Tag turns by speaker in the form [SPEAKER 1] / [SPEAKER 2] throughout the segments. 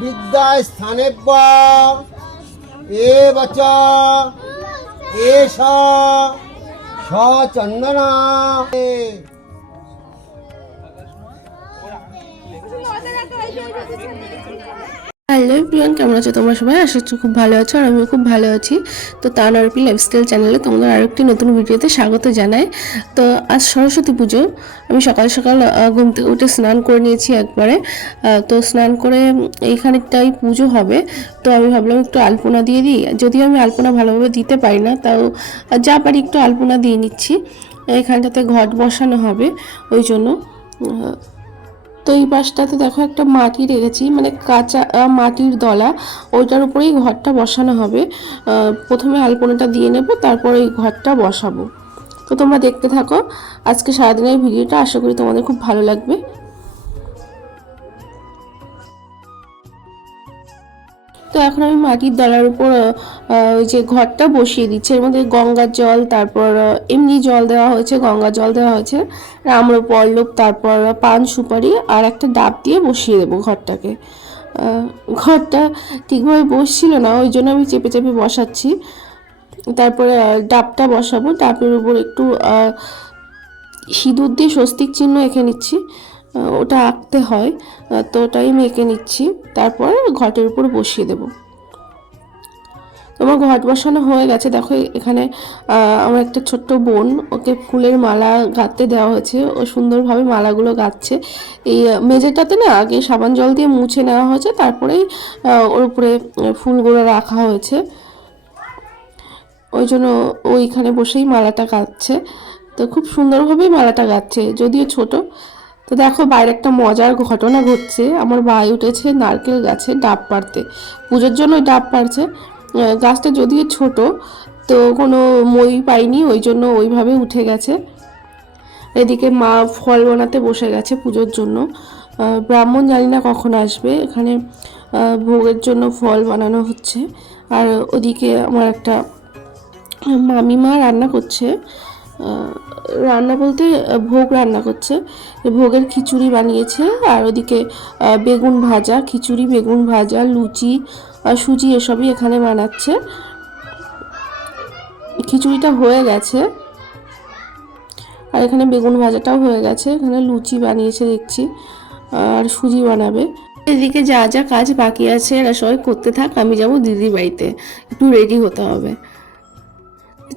[SPEAKER 1] বিদ্যা স্থানে এ বাচা। এ স চন্দনা।
[SPEAKER 2] হ্যালো প্রিয়ান কেমন আছো তোমরা সবাই? আশা করছি খুব ভালো আছো আর আমিও খুব ভালো আছি। তো তান আরপি লাইফস্টাইল চ্যানেলে তোমাদের আরেকটি নতুন ভিডিওতে স্বাগত জানাই। তো আজ সরস্বতী পুজো। আমি সকাল সকাল ঘুম থেকে উঠে স্নান করে নিয়েছি একবারে। তো স্নান করে এইখানেরটাই পুজো হবে। তো আমি ভাবলাম একটু আলপনা দিয়ে দিই। যদিও আমি আলপনা ভালোভাবে দিতে পারি না, তাও যা পারি একটু আলপনা দিয়ে নিচ্ছি। এখানটাতে ঘট বসানো হবে, ওই জন্য। তো এই পাশটাতে দেখো একটা মাটি রেখেছি মানে কাঁচা মাটির দলা। ওইটার উপরেই ঘরটা বসানো হবে। প্রথমে আলপনাটা দিয়ে নেব, তারপর এই ঘরটা বসাবো। তো তোমরা দেখতে থাকো। আজকে সারাদিনের ভিডিওটা, আশা করি তোমাদের খুব ভালো লাগবে। এখন আমি মাটির দলার উপর ওই যে ঘরটা বসিয়ে দিচ্ছি। এর মধ্যে গঙ্গার জল, তারপর এমনি জল দেওয়া হয়েছে গঙ্গা জল দেওয়া হয়েছে রাম্র পল্লব তারপর পান সুপারি আর একটা ডাব দিয়ে বসিয়ে দেবো ঘরটাকে। ঘরটা ঠিকভাবে বসছিল না, ওই জন্য আমি চেপে চেপে বসাচ্ছি। তারপরে ডাবটা বসাবো, ডাবের উপর একটু সিঁদুর দিয়ে স্বস্তিক চিহ্ন এঁকে নিচ্ছি। ওটা আঁকতে হয় তো ওটাই এঁকে নিচ্ছি। তারপর ঘটের উপর বসিয়ে দেবো। তোমার ঘট বসানো হয়ে গেছে। দেখো, এখানে আমার একটা ছোট্ট বোন, ওকে ফুলের মালা গাঁথতে দেওয়া হয়েছে। ও সুন্দরভাবে মালাগুলো গাচ্ছে এই মেঝেটাতে না আগে সাবান জল দিয়ে মুছে নেওয়া হয়েছে। তারপরেই ওর উপরে ফুলগুলো রাখা হয়েছে। ওই জন্য ওইখানে বসেই মালাটা গাচ্ছে তো খুব সুন্দরভাবেই মালাটা গাচ্ছে যদিও ছোট। তো দেখো বাইরে একটা মজার ঘটনা ঘটছে। আমার ভাই উঠেছে, নারকেল গাছে ডাব পাড়তে। পুজোর জন্য ডাব পাড়ছে। গাছটা যদিও ছোট, তো কোনো মই পাইনি, ওই জন্য ওইভাবে উঠে গেছে। এদিকে মা ফল বানাতে বসে গেছে পুজোর জন্য। ব্রাহ্মণ জানি না কখন আসবে, এখানে ভোগের জন্য ফল বানানো হচ্ছে। আর ওদিকে আমার একটা মামিমা রান্না করছে। রান্না বলতে ভোগ রান্না করছে। ভোগের খিচুড়ি বানিয়েছে, আর ওদিকে বেগুন ভাজা, খিচুড়ি, বেগুন ভাজা, লুচি সুজি এসবই এখানে বানাচ্ছে। খিচুড়িটা হয়ে গেছে। আর এখানে বেগুন ভাজাটাও হয়ে গেছে। এখানে লুচি বানিয়েছে, দেখছি। আর সুজি বানাবে। এদিকে যা যা কাজ বাকি আছে, এরা সবাই করতে থাক, আমি যাব দিদি বাড়িতে। একটু রেডি হতে হবে।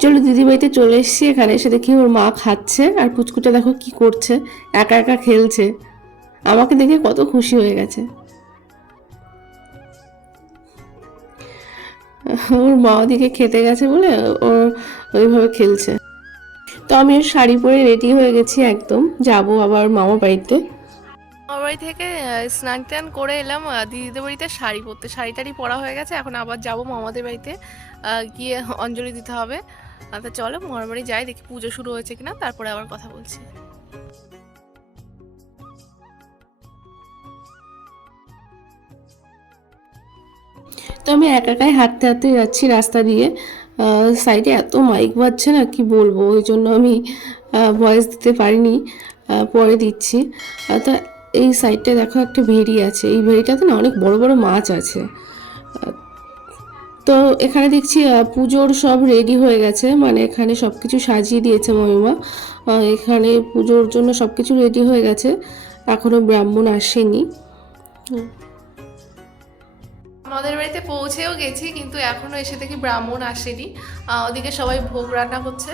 [SPEAKER 2] চলো দিদি বাড়িতে চলে এসেছি এখানে, এসে দেখি ওর মা খাচ্ছে আর পুচকুটা দেখো কি করছে, একা একা খেলছে। আমাকে দেখে কত খুশি হয়ে গেছে। ওর মা ওদিকে খেতে গেছে বলে ওর ওইভাবে খেলছে। তো আমি ওর শাড়ি পরে রেডি হয়ে গেছি একদম, যাব আবার মামার বাড়িতে।
[SPEAKER 3] আমার বাড়ি থেকে স্নান টান করে এলাম দিদিদের বাড়িতে শাড়ি পরতে। শাড়ি টাড়ি পরা হয়ে গেছে, এখন আবার যাব মামাদের বাড়িতে গিয়ে অঞ্জলি দিতে হবে। তা চলো, মামার যাই, দেখি পুজো শুরু হয়েছে কিনা, তারপরে আবার কথা বলছি।
[SPEAKER 2] তো আমি একা একাই হাঁটতে হাঁটতে যাচ্ছি রাস্তা দিয়ে। সাইডে এত মাইক বাজছে না, কি বলব? ওই জন্য আমি ভয়েস দিতে পারিনি। পরে দিচ্ছি। তো এই সাইডটা দেখো একটা ভেড়ি আছে। এই ভেড়িটাতে না অনেক বড় বড় মাছ আছে। তো এখানে দেখছি পুজোর সব রেডি হয়ে গেছে। মানে এখানে সব কিছু সাজিয়ে দিয়েছে মহিমা। এখানে পুজোর জন্য সব কিছু রেডি হয়ে গেছে। এখনও ব্রাহ্মণ আসেনি।
[SPEAKER 3] আমাদের বাড়িতে পৌঁছেও গেছি কিন্তু এখনও এসে দেখি ব্রাহ্মণ আসেনি। ওদিকে সবাই ভোগ রান্না করছে।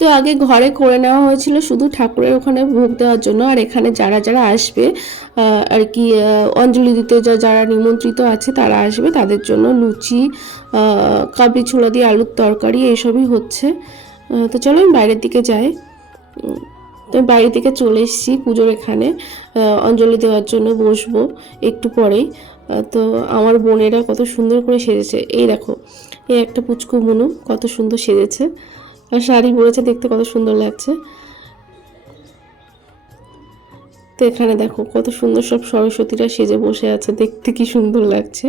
[SPEAKER 2] তো আগে ঘরে করে নেওয়া হয়েছিল শুধু ঠাকুরের ওখানে ভোগ দেওয়ার জন্য। আর এখানে যারা যারা আসবে আর কি অঞ্জলি দিতে যা, যারা নিমন্ত্রিত আছে, তারা আসবে। তাদের জন্য লুচি কাবলি ছোলা দিয়ে আলুর তরকারি, এইসবই হচ্ছে। তো চলো আমি বাইরের দিকে যাই। তো বাইরের দিকে চলে এসেছি পুজোর এখানে। অঞ্জলি দেওয়ার জন্য বসবো একটু পরেই। তো আমার বোনেরা কত সুন্দর করে সেজেছে। এই দেখো, এই একটা পুচকু মনু কত সুন্দর সেজেছে। আর শাড়ি পরেছে, দেখতে কত সুন্দর লাগছে। তো এখানে দেখো, কত সুন্দর সব সরস্বতীরা সেজে বসে আছে, দেখতে কি সুন্দর লাগছে।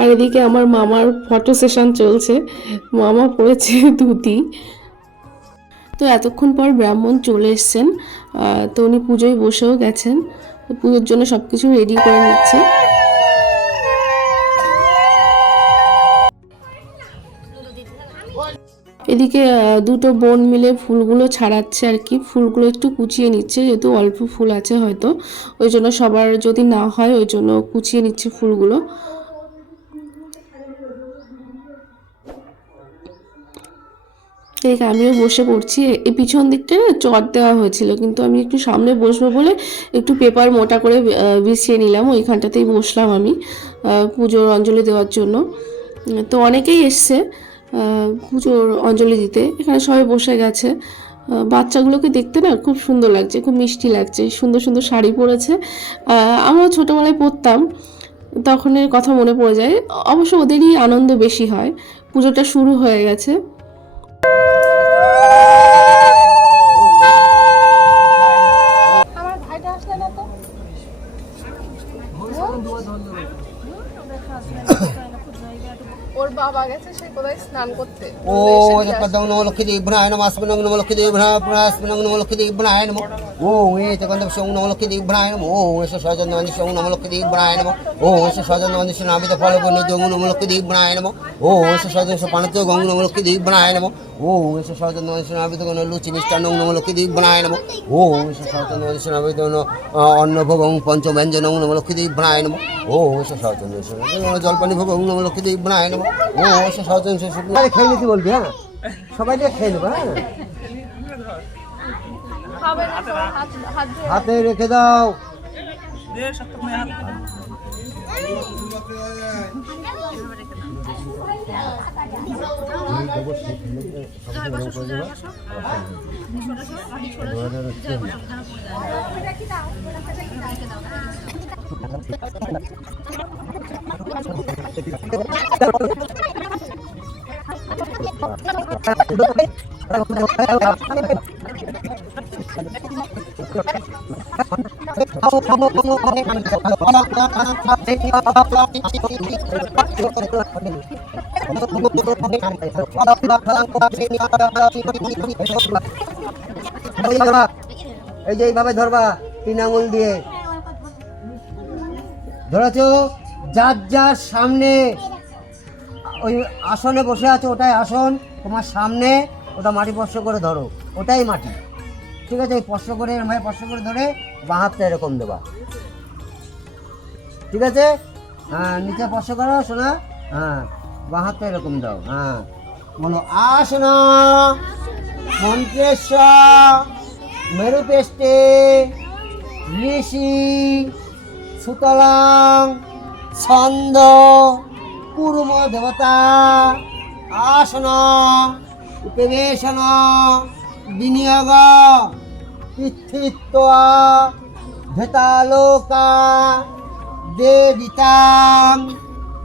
[SPEAKER 2] আর এদিকে আমার মামার ফটো সেশন চলছে, মামা পড়েছে ধুতি। তো এতক্ষণ পর ব্রাহ্মণ চলে এসছেন তো উনি পুজোয় বসেও গেছেন পুজোর জন্য সব কিছু রেডি করে নিচ্ছে। এদিকে দুটো বোন মিলে ফুলগুলো ছাড়াচ্ছে আর কি। ফুলগুলো একটু কুচিয়ে নিচ্ছে, যেহেতু অল্প ফুল আছে হয়তো। ওই জন্য সবার যদি না হয়, ওই জন্য কুচিয়ে নিচ্ছে ফুলগুলো। এদিকে আমিও বসে পড়ছি। এই পিছন দিকটা না চট দেওয়া হয়েছিল, কিন্তু আমি একটু সামনে বসবো বলে একটু পেপার মোটা করে বিছিয়ে নিলাম। ওইখানটাতেই বসলাম আমি পুজোর অঞ্জলি দেওয়ার জন্য। তো অনেকেই এসছে। পুজোর অঞ্জলি দিতে। এখানে সবাই বসে গেছে। বাচ্চাগুলোকে দেখতে না খুব সুন্দর লাগছে, খুব মিষ্টি লাগছে। সুন্দর সুন্দর শাড়ি পরেছে। আমরা আমরাও ছোটোবেলায় পরতাম। তখনের কথা মনে পড়ে যায়। অবশ্য ওদেরই আনন্দ বেশি হয়। পুজোটা শুরু হয়ে গেছে।
[SPEAKER 3] ওর বাবা গেছে সে কোথায় স্নান করতে।
[SPEAKER 1] ও পদং নম লক্ষ্মী দেবনায় নম আসমিনং নম। লক্ষ্মী দেবনায় প্রাসমিনং নম লক্ষ্মী দেবনায় নম। ও এ চকন্দম সং নম লক্ষ্মী দেবনায় নম। ও এস সজন নন্দি সং নম। লক্ষ্মী দেবনায় নম ও এস সজন নন্দি নামিত ফল বনি দং নম লক্ষ্মী দেবনায় নম ও এস ও এস নন্দি নামিত গণ লুচি মিষ্টান্ন নম লক্ষ্মী দেবনায় নম ও এস সজন নন্দি নামিত অন্ন ভোগং পঞ্চব্যঞ্জন নম লক্ষ্মী দেবনায় নম ও এস সজন জলপানি ভোগং নম লক্ষ্মী দেবনায় নম ও এস সজন সবাই খেয়ে নিতে বলবি হ্যাঁ? সবাই দিয়ে খেয়ে নেব হ্যাঁ?
[SPEAKER 3] না হাত হাত ধুয়ে
[SPEAKER 1] হাতে রেখে দাও। ধরবা এই যে এইভাবে ধরবা তিন দিয়ে। ধরেছ, যার যার সামনে, ওই আসনে বসে আছো, ওটাই আসন, তোমার সামনে ওটা মাটি স্পর্শ করে ধরো, ওটাই মাটি। ঠিক আছে স্পর্শ করে এরকম স্পর্শ করে ধরে বাঁ হাতটা এরকম দেবা। ঠিক আছে? হ্যাঁ নিচে স্পর্শ করো, শোনা। হ্যাঁ বাঁ হাতটা এরকম দাও। হ্যাঁ বলো আসনা মেরুপেষ্টে ঋষি, সুতলাং, ছন্দ, কুর্ম দেবতা, আসন, উপবেশন, বিনিয়োগ পৃথিত্ব ভেতালোকা, দেবিতাং,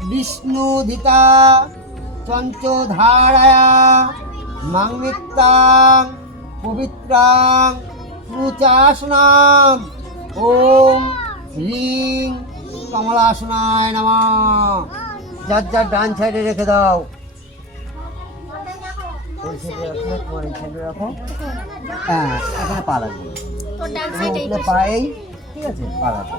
[SPEAKER 1] বিষ্ণুধিতা, চঞ্চধারায়া, মাংমিত্তাং, পবিত্রাং রুচাসনাম ওম হ্রিং, কমলাসনায় নমঃ। যার যার ডান সাইডে রেখে দাও। ওই সাইডে রাখো তোমার এই সাইডে রাখো হ্যাঁ। এখানে পা লাগবে। উঠলে পায়েই ঠিক আছে পা লাগবে।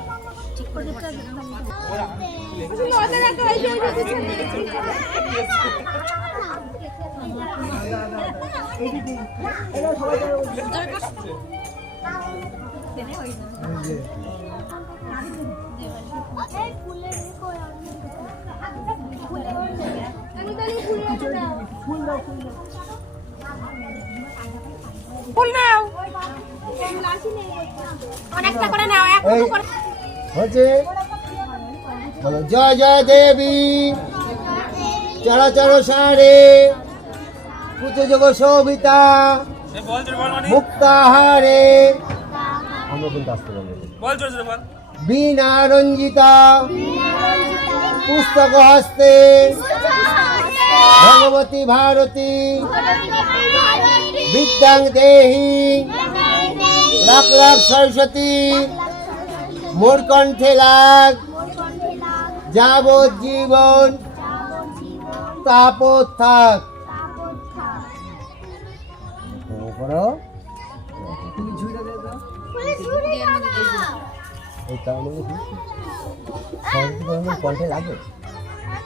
[SPEAKER 4] অনেকটা করে নাও এক
[SPEAKER 1] হচ্ছে বলো জয় জয় দেবী। চরাচর সারে। কুচযোগ শোভিতা মুক্তাহারে আমরা কিন্তু আসতে পারব। বীণা রঞ্জিতা। পুস্তক হস্তে। ভগবতী ভারতী। বিদ্যাং দেহি। লাখ লাখ সরস্বতী। মোর কণ্ঠে লাগ। যাবজ্জীবন তাপত থাক। করো ওই কারণে কি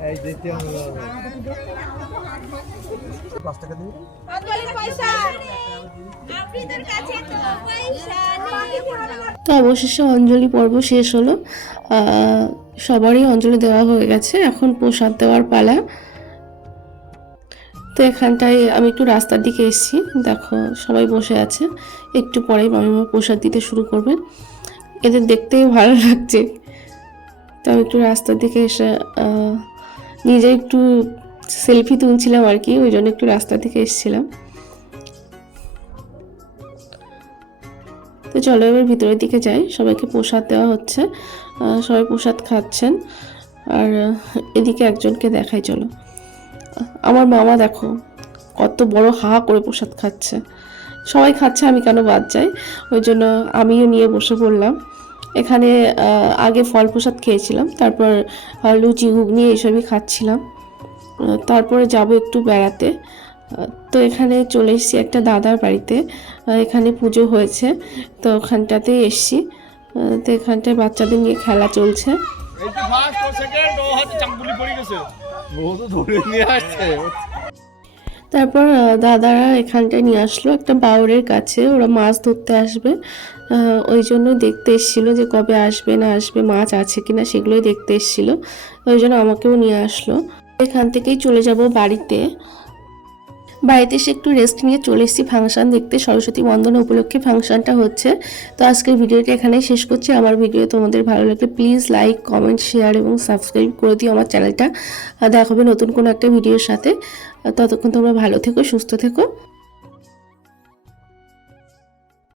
[SPEAKER 1] লাগে পাঁচ টাকা দিবি?
[SPEAKER 2] তো অবশেষে অঞ্জলি পর্ব শেষ হলো। সবারই অঞ্জলি দেওয়া হয়ে গেছে। এখন প্রসাদ দেওয়ার পালা। তো এখানটায় আমি একটু রাস্তার দিকে এসেছি। দেখো, সবাই বসে আছে। একটু পরেই মামিমা প্রসাদ দিতে শুরু করবেন এদের দেখতেই ভালো লাগছে। তো আমি একটু রাস্তার দিকে এসে নিজে একটু সেলফি তুলছিলাম আর কি, ওই জন্য একটু রাস্তা থেকে এসেছিলাম। তো চলো এবার ভিতরের দিকে যাই, সবাইকে প্রসাদ দেওয়া হচ্ছে সবাই প্রসাদ খাচ্ছেন, আর এদিকে একজনকে দেখাই চলো। আমার মামা দেখো, কত বড় হা করে প্রসাদ খাচ্ছে। সবাই খাচ্ছে, আমি কেন বাদ যাই? ওই জন্য আমিও নিয়ে বসে পড়লাম। এখানে আগে ফল প্রসাদ খেয়েছিলাম তারপর লুচি ঘুগনি এইসবই খাচ্ছিলাম। তারপরে যাব একটু বেড়াতে। তো এখানে চলে এসেছি একটা দাদার বাড়িতে। এখানে পুজো হয়েছে তো ওখানটাতেই এসছি। তো এখানটায় বাচ্চাদের নিয়ে খেলা চলছে। তারপর দাদারা এখানটায় নিয়ে আসলো একটা বাউরের কাছে ওরা মাছ ধরতে আসবে। ওই জন্য দেখতে এসেছিল যে কবে আসবে না আসবে, মাছ আছে কিনা সেগুলোই দেখতে এসেছিল। ওই জন্য আমাকেও নিয়ে আসলো। এখান থেকেই চলে যাব বাড়িতে। বাড়িতে এসে একটু রেস্ট নিয়ে চলে এসেছি ফাংশন দেখতে। সরস্বতী বন্দনা উপলক্ষে ফাংশনটা হচ্ছে। তো আজকের ভিডিওটা এখানেই শেষ করছি। আমার ভিডিও তোমাদের ভালো লাগলে প্লিজ লাইক কমেন্ট শেয়ার এবং সাবস্ক্রাইব করে দিও আমার চ্যানেলটা দেখাবে নতুন কোনো একটা ভিডিওর সাথে। ততক্ষণ তোমরা ভালো থেকো, সুস্থ থেকো।